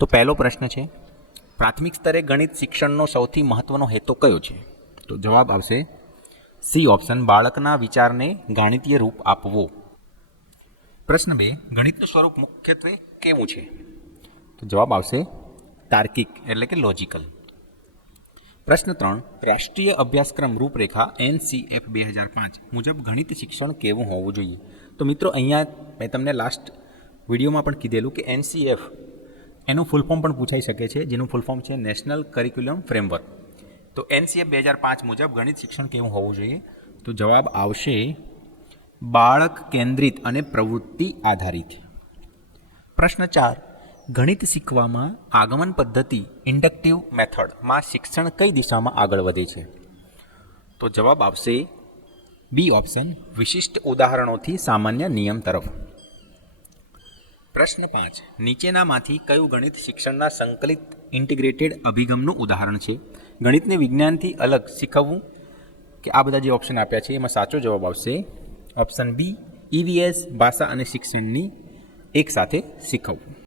તો પહેલો પ્રશ્ન છે, પ્રાથમિક સ્તરે ગણિત શિક્ષણનો સૌથી મહત્વનો હેતુ કયો છે? તો જવાબ આવશે સી ઓપ્શન, બાળકના વિચારને ગાણિતીય રૂપ આપવો. પ્રશ્ન 2, ગણિતનું સ્વરૂપ મુખ્યત્વે કેવું છે? તો જવાબ આવશે તાર્કિક એટલે કે લોજિકલ. પ્રશ્ન 3, રાષ્ટ્રીય અભ્યાસક્રમ રૂપરેખા NCF 2005 મુજબ ગણિત શિક્ષણ કેવું હોવું જોઈએ? તો મિત્રો અહીંયા મેં તમને લાસ્ટ વિડીયોમાં પણ કીધેલું કે NCF એનું ફૂલ ફોર્મ પણ પૂછાઈ શકે છે, જેનું ફૂલ ફોર્મ છે નેશનલ કરિક્યુલમ ફ્રેમવર્ક. તો NCF 2005 મુજબ ગણિત શિક્ષણ કેવું હોવું જોઈએ? તો જવાબ આવશે બાળક કેન્દ્રિત અને પ્રવૃત્તિ આધારિત. પ્રશ્ન 4, ગણિત શીખવામાં આગમન પદ્ધતિ ઇન્ડક્ટિવ મેથડમાં શિક્ષણ કઈ દિશામાં આગળ વધે છે? તો જવાબ આવશે બી ઓપ્શન, વિશિષ્ટ ઉદાહરણોથી સામાન્ય નિયમ તરફ. પ્રશ્ન 5, નીચેનામાંથી કયું ગણિત શિક્ષણના સંકલિત ઇન્ટિગ્રેટેડ અભિગમનું ઉદાહરણ છે? ગણિતને વિજ્ઞાનથી અલગ શીખવવું કે આ બધા જે ઓપ્શન આપ્યા છે એમાં સાચો જવાબ આવશે ઓપ્શન બી, EVS ભાષા અને શિક્ષણની એક સાથે શીખવવું.